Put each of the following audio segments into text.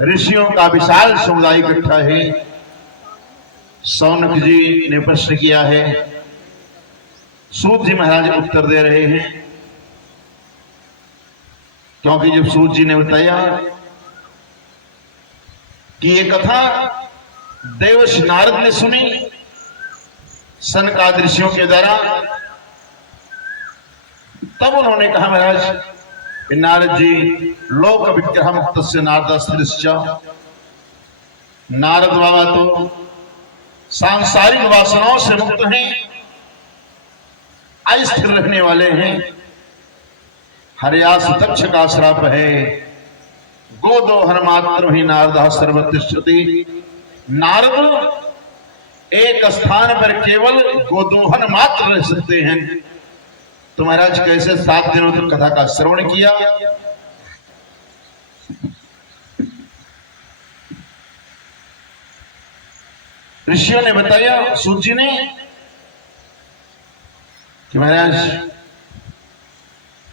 ऋषियों का विशाल समुदाय इकट्ठा है। शौनक जी ने प्रश्न किया है, सूत जी महाराज उत्तर दे रहे हैं, क्योंकि जब सूत जी ने बताया कि ये कथा देवर्षि नारद ने सुनी सनकादि ऋषियों के द्वारा, तब उन्होंने कहा महाराज नारद जी लोक विग्रह मुक्त से नारद नारद बाबा तो सांसारिक वासनाओं से मुक्त हैं, अस्थिर रहने वाले हैं। हरियास दक्ष का श्राप है, गोदोहन मात्र ही नारद सर्वतिष्ठति। नारद एक स्थान पर केवल गोदोहन मात्र रह सकते हैं। तो महाराज कैसे 7 दिनों तक कथा का श्रवण किया। ऋषियों ने बताया सूत जी ने कि महाराज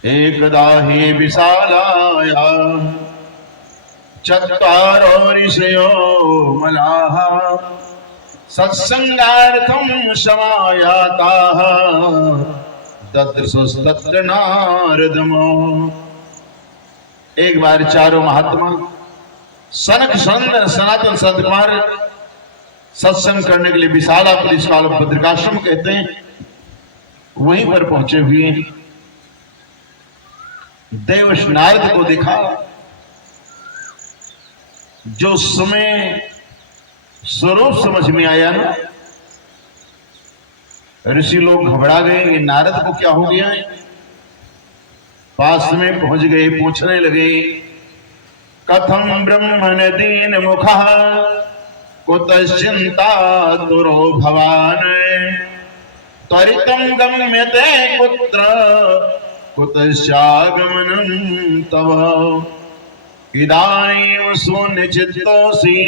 एकदा ही विशालाया चत्वारो ऋषयो मलाः सत्संगार्थं समायाताः ददृशस्तत्र नारदमो। एक बार चारों महात्मा सनक सनंदन सनातन संत कुमार सत्संग करने के लिए विशालापुर, इसका बद्रिकाश्रम कहते हैं, वहीं पर पहुंचे हुए देवर्षि नारद को देखा। जो समय स्वरूप समझ में आया ना, ऋषि लोग घबरा गए, ये नारद को क्या हो गया है। पास में पहुंच गए, पूछने लगे कथम ब्रह्मण दीन मुखः कुतश्चिंता तुरो भवान त्वरितं गम्यते कुत्र कुतश्चागमनं तव इदानीं शून्यचित्तोऽसि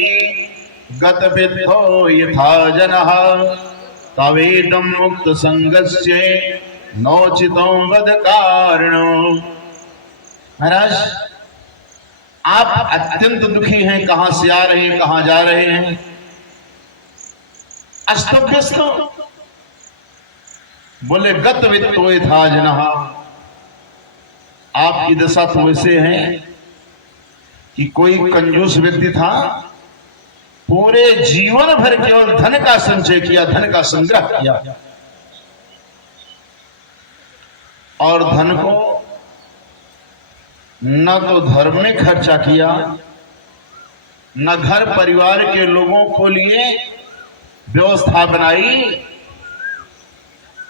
गतविद्धो यथा जनः तवेदं मुक्त संगस्य नोचितं वद कारणो। महाराज आप अत्यंत दुखी हैं, कहां से आ रहे हैं, कहां जा रहे हैं, अस्तव्यस्त। बोले गत वित्तो यथा जनः, आपकी दशा तो वैसे है कि कोई कंजूस व्यक्ति था, पूरे जीवन भर केवल धन का संचय किया, धन का संग्रह किया, और धन को न तो धर्म में खर्चा किया, न घर परिवार के लोगों को लिए व्यवस्था बनाई।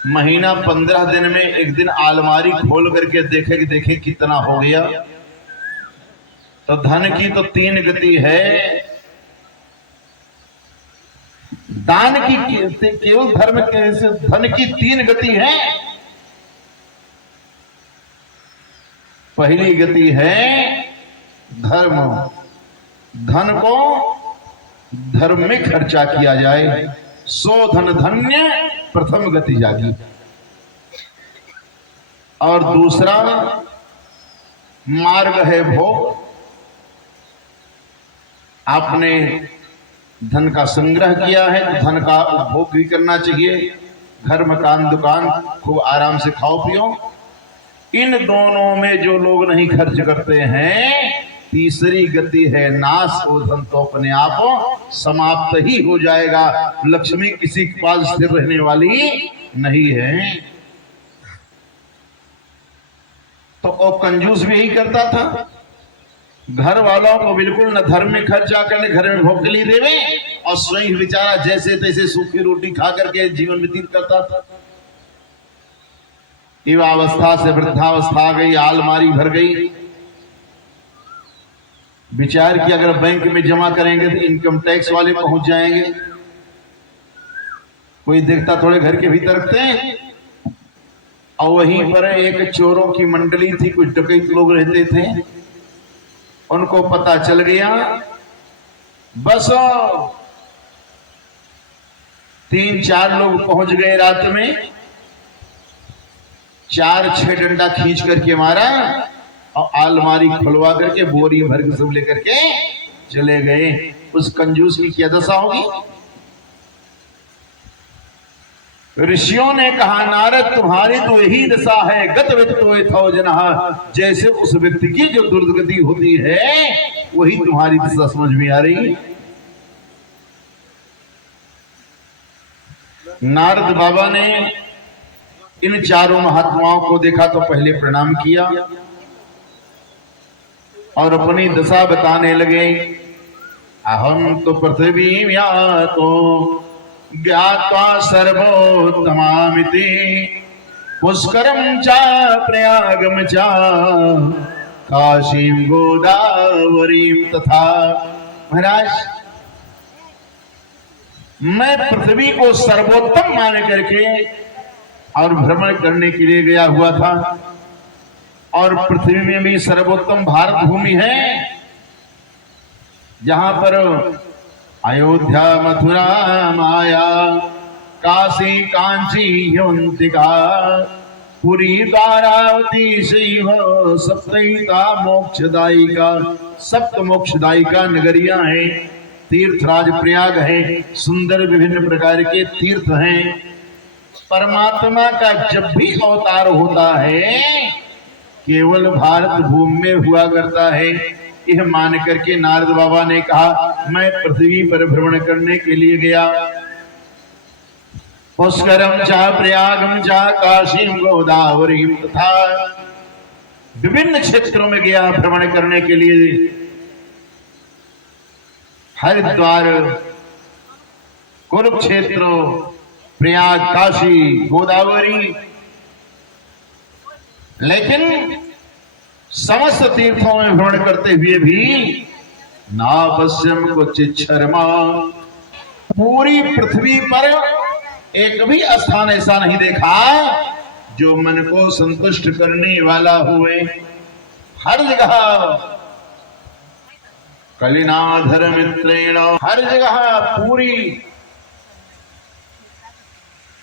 महीना 15 दिन में एक दिन अलमारी खोल करके देखे कितना हो गया। तो धन की तो 3 गति है, दान की केवल धर्म के धन की 3 गति है। पहली गति है धर्म, धन को धर्म में खर्चा किया जाए, सो धन धन्य प्रथम गति जागी। और दूसरा मार्ग है भोग, आपने धन का संग्रह किया है तो धन का उपभोग भी करना चाहिए, घर मकान दुकान खूब आराम से खाओ पियो। इन दोनों में जो लोग नहीं खर्च करते हैं, तीसरी गति है नाश, वो धन तो अपने आप समाप्त ही हो जाएगा। लक्ष्मी किसी के पास स्थिर रहने वाली नहीं है। तो वो कंजूस भी यही करता था, घर वालों को बिल्कुल न धर्म में खर्चा करने, घर में भोग के लिए देवे, और स्वयं बेचारा जैसे तैसे सूखी रोटी खा करके जीवन व्यतीत करता था। युवावस्था से वृद्धावस्था आ गई, अलमारी भर गई। विचार कि अगर बैंक में जमा करेंगे तो इनकम टैक्स वाले पहुंच जाएंगे, कोई देखता थोड़े घर के भीतर रखते हैं। और वहीं पर एक चोरों की मंडली थी, कुछ डकैत लोग रहते थे, उनको पता चल गया, बस 3-4 लोग पहुंच गए रात में, 4-6 डंडा खींच करके मारा और अलमारी खुलवा करके बोरी भर के सब लेकर के चले गए, उस कंजूस की क्या दशा होगी? ऋषियों ने कहा नारद तुम्हारी तो यही दशा है, गत वित्तो जनः, जैसे उस व्यक्ति की जो दुर्गति होती है वही तुम्हारी दशा समझ में आ रही है। नारद बाबा ने इन चारों महात्माओं को देखा तो पहले प्रणाम किया और अपनी दशा बताने लगे। अहम तो पृथ्वी व्यातो ज्ञात्वा सर्वोत्तमामिति पुष्करम चा प्रयागम चा काशीं गोदावरीं तथा। महाराज मैं पृथ्वी को सर्वोत्तम मान करके और भ्रमण करने के लिए गया हुआ था, और पृथ्वी में भी सर्वोत्तम भारत भूमि है जहां पर अयोध्या मथुरा माया काशी कांची यवंतिका पुरी द्वारावती शैव सप्तहिता मोक्षदायिका, सप्त मोक्षदायिका नगरियां हैं, तीर्थराज प्रयाग है, सुंदर विभिन्न प्रकार के तीर्थ हैं। परमात्मा का जब भी अवतार होता है केवल भारत भूमि में हुआ करता है। यह मान करके नारद बाबा ने कहा मैं पृथ्वी पर भ्रमण करने के लिए गया। पुष्करम चा प्रयागम चा काशीं गोदावरीं तथा, विभिन्न क्षेत्रों में गया भ्रमण करने के लिए। हरिद्वार, कुरुक्षेत्र, प्रयाग, काशी, गोदावरी, लेकिन समस्त तीर्थों में भ्रमण करते हुए भी नापश्यम क्वचित् शर्मा, पूरी पृथ्वी पर एक भी स्थान ऐसा नहीं देखा जो मन को संतुष्ट करने वाला हुए। हर जगह कलिनाधर मित्रेण, हर जगह पूरी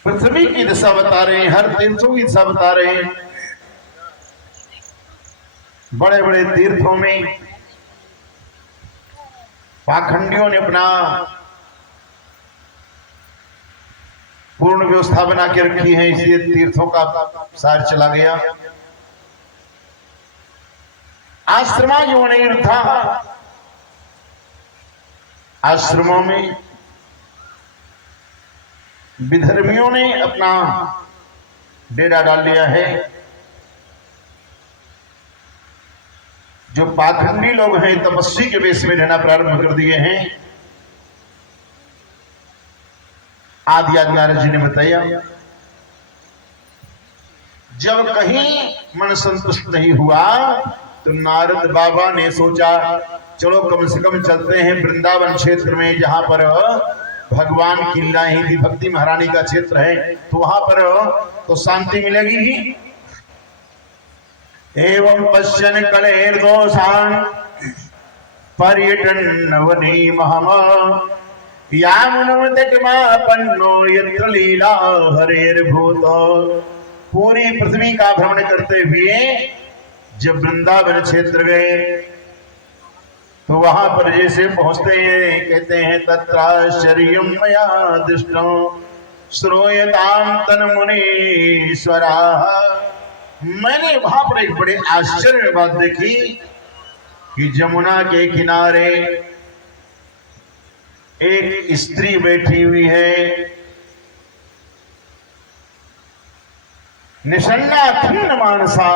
पृथ्वी की दिशा बता रहे हैं, हर तीर्थों की दिशा बता रहे हैं। बड़े बड़े तीर्थों में पाखंडियों ने अपना पूर्ण व्यवस्था बना के रखी है, इसलिए तीर्थों का सार चला गया। आश्रमा जो नहीं था, आश्रमों में विधर्मियों ने अपना डेरा डाल लिया है। जो पाखंडी लोग हैं तपस्वी के वेश में रहना प्रारंभ कर दिए हैं। आदि नारद जी ने बताया जब कहीं मन संतुष्ट नहीं हुआ तो नारद बाबा ने सोचा चलो कम से कम चलते हैं वृंदावन क्षेत्र में, जहां पर भगवान की लीला भक्ति महारानी का क्षेत्र है, तो वहां पर तो शांति मिलेगी ही। एवं पश्यन् कलेर्दोषान् पर्यटन् नवनी महम यामुनमतटमापन्नो यत्र लीला हरेर्भूतो। पूरी पृथ्वी का भ्रमण करते हुए जब वृंदावन क्षेत्र गए तो वहां पर जैसे पहुंचते हैं कहते हैं तत्राश्चर्यं मया दृष्टं श्रूयतां तन्मुनीश्वराः। मैंने वहां पर एक बड़े आश्चर्य में बात देखी कि जमुना के किनारे एक स्त्री बैठी हुई है, निषन्ना खिन्न मानसा,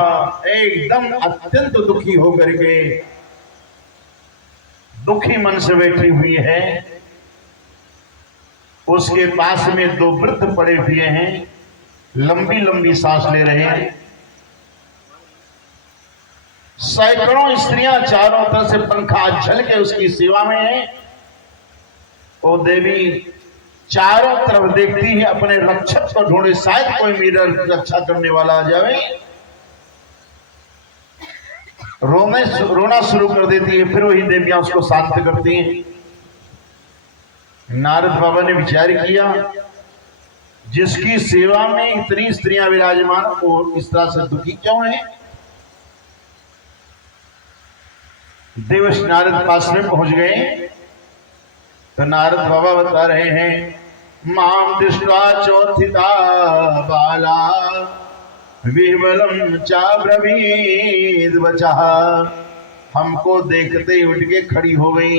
एकदम अत्यंत दुखी होकर के दुखी मन से बैठी हुई है। उसके पास में दो वृद्ध पड़े हुए हैं, लंबी लंबी सांस ले रहे हैं। सैकड़ों स्त्रियां चारों तरफ से पंखा झल के उसकी सेवा में है। वो देवी चारों तरफ देखती है, अपने रक्षक को ढूंढे, शायद कोई मेरा रक्षा करने वाला आ जाए। रोना शुरू कर देती है, फिर वही देवियां उसको शांत करती हैं। नारद बाबा ने विचार किया जिसकी सेवा में इतनी स्त्रियां विराजमान वो इस तरह से दुखी क्यों है। देवर्षि नारद पास में पहुंच गए तो नारद बाबा बता रहे हैं, माम दृष्ट्वा चोत्थिता बाला विह्वलम चाब्रवीद वचः। हमको देखते ही उठ के खड़ी हो गई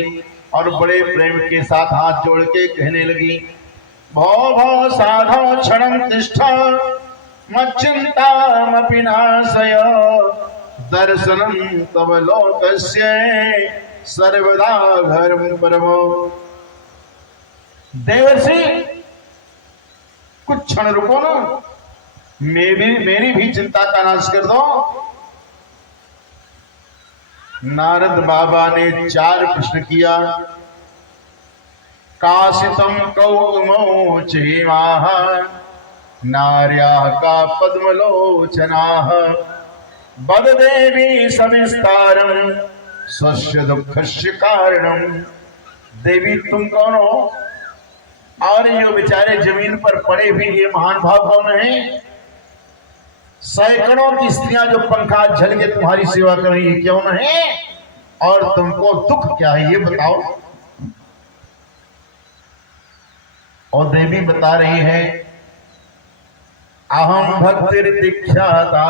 और बड़े प्रेम के साथ हाथ जोड़ के कहने लगी, भो भो साधो क्षणं तिष्ठ मच्चिन्तामपि नाशय दर्शनं तव लोकस्य सर्वदा घरं परमो। देवर्षि कुछ क्षण रुको ना, मेरी भी चिंता का नाश कर दो। नारद बाबा ने 4 प्रश्न किया। काशितम कौमोचेमाः नार्याः का पद्मलोचनाः बददेवी सविस्तारं स्वस्य दुःखस्य कारणं। देवी तुम कौन हो? और ये बेचारे जमीन पर पड़े हुए ये महान भाव कौन है? सैकड़ों की स्त्रियां जो पंखा झल के तुम्हारी सेवा कर रही है क्यों है? और तुमको दुख क्या है ये बताओ। और देवी बता रही है, अहम भक्तिर्दीक्षाता।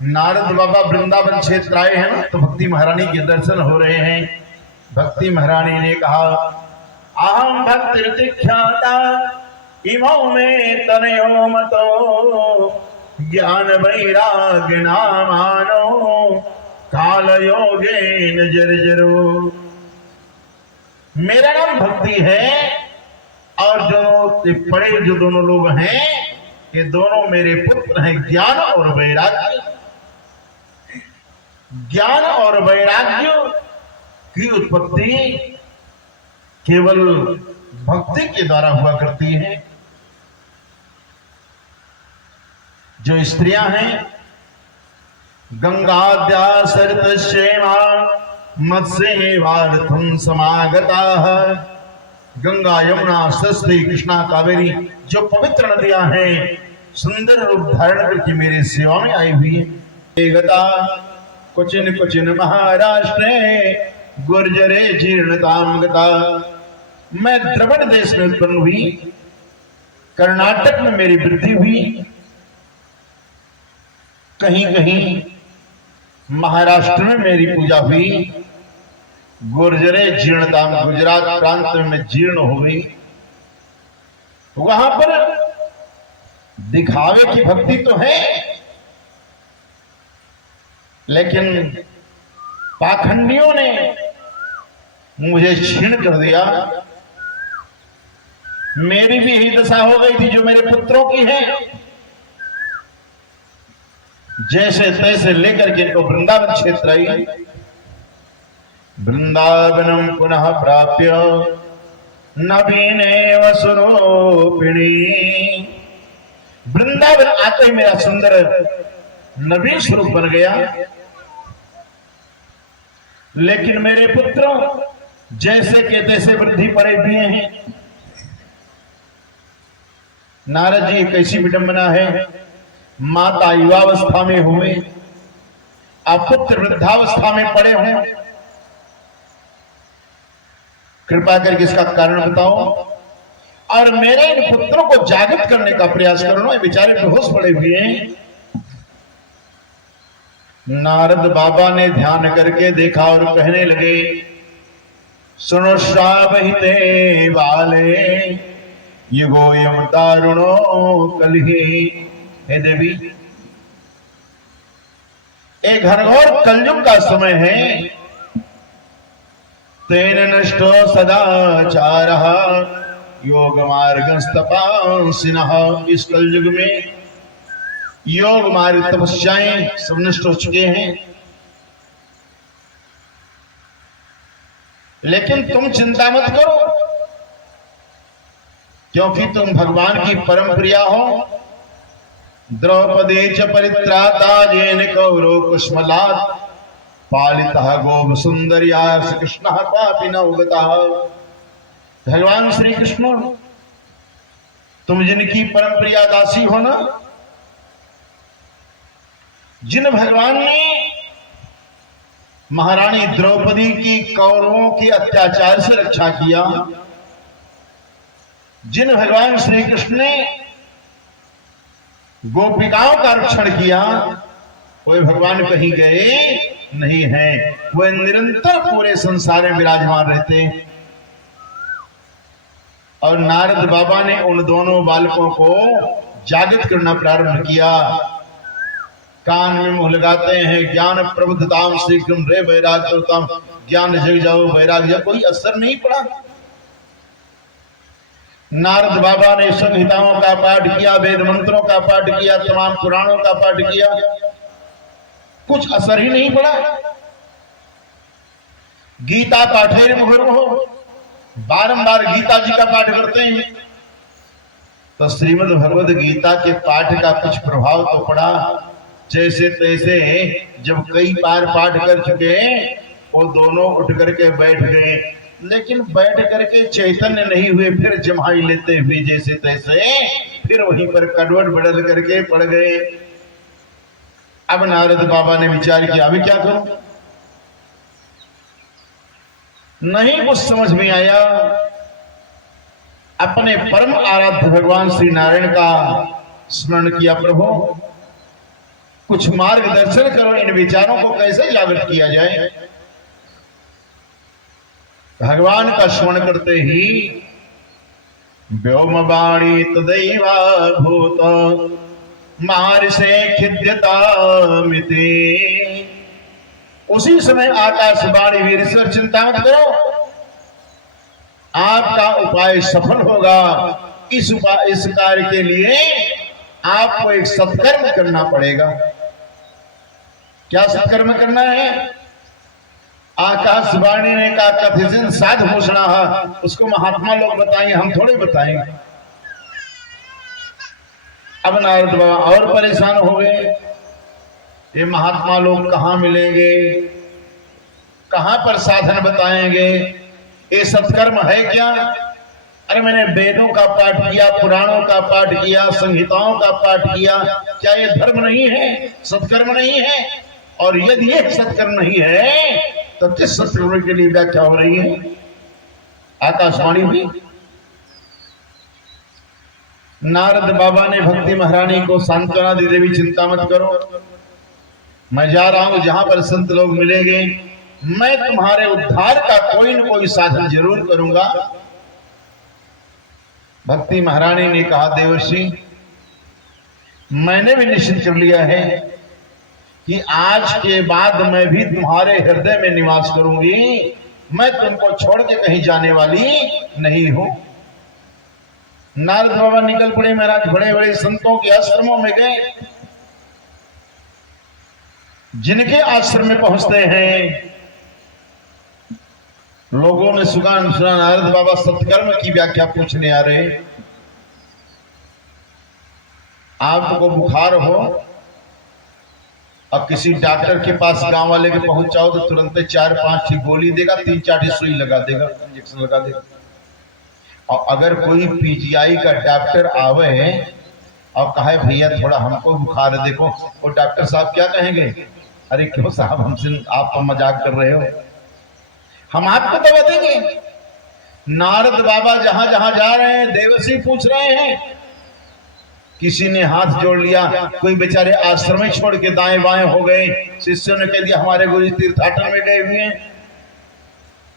नारद बाबा वृंदावन क्षेत्र आए हैं ना, तो भक्ति महारानी के दर्शन हो रहे हैं। भक्ति महारानी ने कहा, अहम भक्तिर्दीक्षाता इमौ में तनयो मतो ज्ञान वैराग्य नामानो काल योगेन जर्जरो। मेरा नाम भक्ति है और जो पड़े जो दोनों लोग हैं ये दोनों मेरे पुत्र हैं। ज्ञान और वैराग्य, ज्ञान और वैराग्य की उत्पत्ति केवल भक्ति के द्वारा हुआ करती है। जो स्त्रियां हैं गंगाद्या सरितश्चैमा मत्स्येवार्थं समागताः। गंगा यमुना सरस्वती कृष्णा कावेरी जो पवित्र नदियां हैं सुंदर रूप धारण करके मेरे सेवा में आई हुई है। गता कुचिन महाराष्ट्रे गुर्जरे जीर्णताम गता। मैं द्रविड़ देश में उत्पन्न हुई, कर्नाटक में मेरी वृद्धि हुई, कहीं कहीं महाराष्ट्र में मेरी पूजा हुई, गुर्जरे जीर्णताम गुजरात प्रांत में मैं जीर्ण हो गई। वहां पर दिखावे की भक्ति तो है लेकिन पाखंडियों ने मुझे छीन कर दिया। मेरी भी यही दशा हो गई थी जो मेरे पुत्रों की है। जैसे तैसे लेकर के इनको वृंदावन क्षेत्र आई। वृंदावनम पुनः प्राप्य नवीने वसुरूपिणी। वृंदावन आते ही मेरा सुंदर नवीन स्वरूप बन गया। लेकिन मेरे पुत्र जैसे के तैसे वृद्धि पड़े हुए हैं। नारद जी कैसी विडंबना है, माता युवावस्था में हुए अब पुत्र वृद्धावस्था में पड़े हुए। कृपा करके इसका कारण बताओ और मेरे इन पुत्रों को जागृत करने का प्रयास करो। बेचारे बेहोश पड़े हुए हैं। नारद बाबा ने ध्यान करके देखा और कहने लगे, सुनो श्रावहिते वाले युगोयम दारुणो कलहि। हे देवी, एक घनघोर कलयुग का समय है। तेन नष्टो सदाचारः योग मार्गस्तपांसिनः। इस कलयुग में योग मार्ग तपस्याएं सब नष्ट हो चुके हैं। लेकिन तुम चिंता मत करो क्योंकि तुम भगवान की परम प्रिया हो। द्रौपदी च परित्राता येन कौरो कुष्मलात् पालितः गोप सुंदरिया श्री कृष्ण क्वापि न उगतः। भगवान श्री कृष्ण तुम जिनकी परम प्रिया दासी हो ना, जिन भगवान ने महारानी द्रौपदी की कौरवों के अत्याचार से रक्षा किया, जिन भगवान श्री कृष्ण ने गोपिकाओं का रक्षण किया, कोई भगवान कहीं गए नहीं हैं, वह निरंतर पूरे संसार में विराजमान रहते। और नारद बाबा ने उन दोनों बालकों को जागृत करना प्रारंभ किया। कान में मुंह लगाते हैं, ज्ञान प्रबुद्धताम शीघ्रम रे वैराग्यताम, ज्ञान जग जाओ वैराग्य, कोई असर नहीं पड़ा। नारद बाबा ने संहिताओं का पाठ किया, वेद मंत्रों का पाठ किया, तमाम पुराणों का पाठ किया, कुछ असर ही नहीं पड़ा। गीता पाठेर मुहुर्मुहु, बारंबार गीता जी का पाठ करते हैं, तो श्रीमद् भगवद गीता के पाठ का कुछ प्रभाव तो पड़ा। जैसे तैसे जब कई बार पाठ कर चुके, वो दोनों उठ करके बैठ गए, लेकिन बैठ करके चैतन्य नहीं हुए, फिर जमाई लेते हुए जैसे तैसे फिर वहीं पर करवट बदल करके पड़ गए। अब नारद बाबा ने विचार किया, अभी क्या करूं, नहीं कुछ समझ में आया। अपने परम आराध्य भगवान श्री नारायण का स्मरण किया, प्रभु कुछ मार्गदर्शन करो, इन विचारों को कैसे जागृत किया जाए। भगवान का स्मरण करते ही व्योमवाणी तदैवा भूत महर्षे खिद्यता मिति, उसी समय आकाशवाणी वीर से चिंता मत करो, आपका उपाय सफल होगा। इस कार्य के लिए आपको एक सत्कर्म करना पड़ेगा। क्या सत्कर्म करना है? आकाशवाणी ने कहा कथित साध घोषणा है, उसको महात्मा लोग बताएंगे, हम थोड़े बताएंगे। अब नारद बाबा और परेशान हो गए, ये महात्मा लोग कहाँ मिलेंगे, कहाँ पर साधन बताएंगे, ये सत्कर्म है क्या? अरे मैंने वेदों का पाठ किया, पुराणों का पाठ किया, संहिताओं का पाठ किया, क्या ये धर्म नहीं है, सत्कर्म नहीं है? और यदि ये सत्कर्म नहीं है तो किस सत्कर्म के लिए व्याख्या हो रही है? आकाशवाणी भी। नारद बाबा ने भक्ति महारानी को सांत्वना दी, देवी चिंता मत करो, मैं जा रहा हूं, जहां पर संत लोग मिलेंगे मैं तुम्हारे उद्धार का कोई न कोई साधन जरूर करूंगा। भक्ति महारानी ने कहा, देवर्षि मैंने भी निश्चित कर लिया है कि आज के बाद मैं भी तुम्हारे हृदय में निवास करूंगी, मैं तुमको छोड़ के कहीं जाने वाली नहीं हूं। नारद बाबा निकल पड़े महाराज, बड़े बड़े संतों के आश्रमों में गए। जिनके आश्रम में पहुंचते हैं लोगों ने सुना नारद बाबा सत्कर्म की व्याख्या पूछने आ रहे। आपको बुखार हो और किसी डॉक्टर के पास गांव वाले के पहुंच जाओ तो तुरंत 4-5 गोली देगा, 3-4 सुई लगा देगा, इंजेक्शन लगा देगा। और अगर कोई पीजीआई का डॉक्टर आवे और कहे भैया थोड़ा हमको बुखार है, देखो, वो डॉक्टर साहब क्या कहेंगे? अरे क्यों साहब, हमसे आप मजाक कर रहे हो, हम आपको दवा देंगे। नारद बाबा जहां जहां जा रहे हैं देवर्षि पूछ रहे हैं। किसी ने हाथ जोड़ लिया, कोई बेचारे आश्रम में छोड़ के दाएं बाएं हो गए, शिष्यों ने कह दिया हमारे गुरु तीर्थाटन में गए हुए हैं।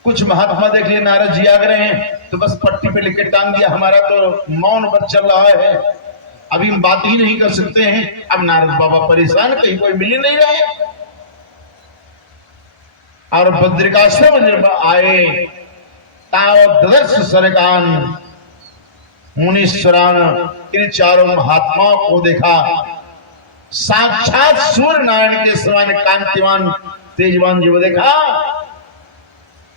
कुछ महात्मा देख लिए नारद जी आ गए हैं तो बस पट्टी पे लिख के टांग दिया, हमारा तो मौन व्रत चल रहा है, अभी हम बात ही नहीं कर सकते हैं। अब नारद बाबा परेशान, कहीं कोई मिल ही नहीं रहे। और बद्रिकाश्रम आए, तावदर्श सरकान मुनीश्वरान, इन चारों महात्माओं को देखा, साक्षात सूर्य नारायण के समान कांतिमान तेजवान जीव देखा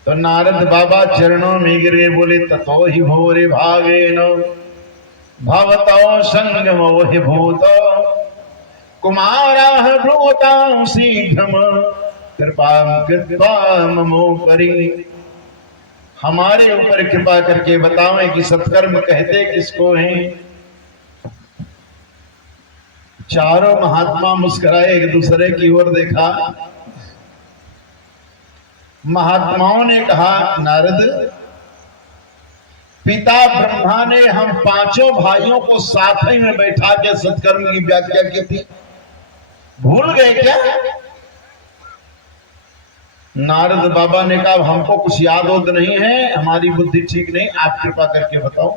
तो नारद बाबा चरणों में गिरे, बोले ततो ही भोरे भागेन भवतो संगमो हि भूत कुमाराः ब्रूतां शीघ्रम कृपां कृत्वा ममोपरि। हमारे ऊपर कृपा करके बतावें कि सत्कर्म कहते किसको हैं। चारों महात्मा मुस्कुराए, एक दूसरे की ओर देखा। महात्माओं ने कहा, नारद, पिता ब्रह्मा ने हम पांचों भाइयों को साथ ही में बैठा के सत्कर्म की व्याख्या की थी, भूल गए क्या? नारद बाबा ने कहा, हमको कुछ याद होता नहीं है, हमारी बुद्धि ठीक नहीं, आप कृपा करके बताओ।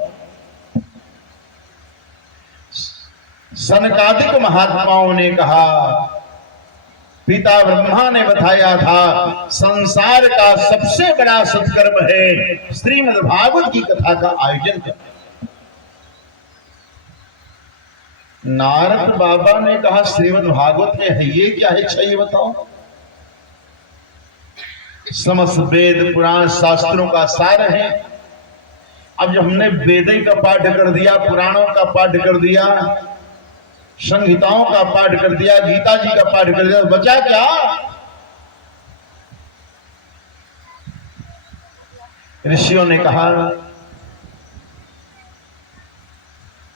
सनकादिक महात्माओं ने कहा, पिता ब्रह्मा ने बताया था संसार का सबसे बड़ा सत्कर्म है श्रीमद् भागवत की कथा का आयोजन करना। नारद बाबा ने कहा, श्रीमद् भागवत में है ये क्या है? अच्छा ये बताओ। समस्त वेद पुराण शास्त्रों का सार है। अब जब हमने वेद का पाठ कर दिया, पुराणों का पाठ कर दिया, संहिताओं का पाठ कर दिया, गीता जी का पाठ कर दिया, बचा क्या? ऋषियों ने कहा,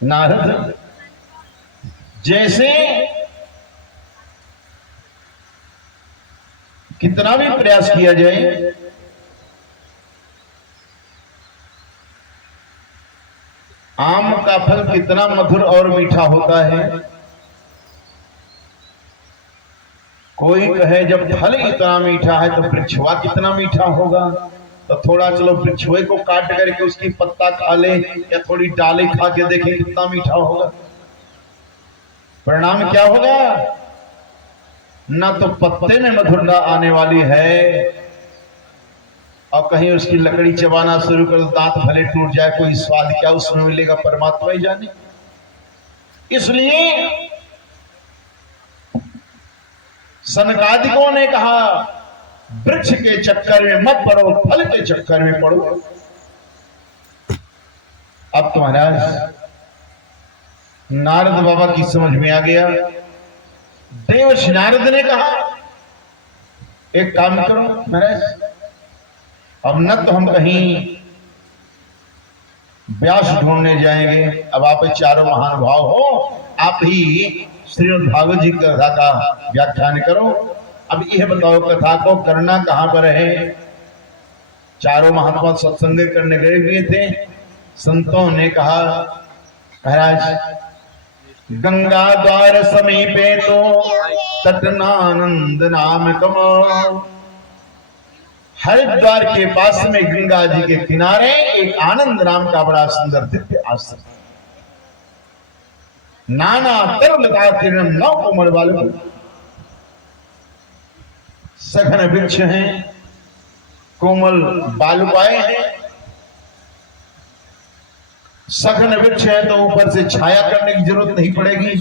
नारद, जैसे कितना भी प्रयास किया जाए, आम का फल कितना मधुर और मीठा होता है। कोई कहे जब फल इतना मीठा है तो वृक्षवा कितना मीठा होगा, तो थोड़ा चलो वृक्षवे को काट करके उसकी पत्ता खा ले या थोड़ी डाली खा के देखें कितना मीठा होगा। परिणाम क्या होगा? ना तो पत्ते में मधुरता आने वाली है और कहीं उसकी लकड़ी चबाना शुरू कर, दांत भले टूट जाए, कोई स्वाद क्या उसमें मिलेगा, परमात्मा ही जाने। इसलिए सनकादिकों ने कहा, वृक्ष के चक्कर में मत पड़ो, फल के चक्कर में पड़ो। अब तो महाराज नारद बाबा की समझ में आ गया। देवर्षि नारद ने कहा, एक काम करो महाराज, अब न तो हम कहीं व्यास ढूंढने जाएंगे, अब आप चारों महानुभाव हो, आप ही श्रीमद् भागवत जी कथा का व्याख्यान करो। अब यह बताओ, कथा को करना कहां पर है? चारों महात्मा सत्संग करने गए हुए थे। संतों ने कहा, महाराज गंगा द्वार समीपे तो तटनानंद नाम कमो। हरिद्वार के पास में गंगा जी के किनारे एक आनंद नाम का बड़ा सुंदर दिव्य आश्रम, नाना तरुलता किरण नौ कोमल वाले सघन वृक्ष हैं, कोमल बालुकाएं हैं। सघन वृक्ष है तो ऊपर से छाया करने की जरूरत नहीं पड़ेगी।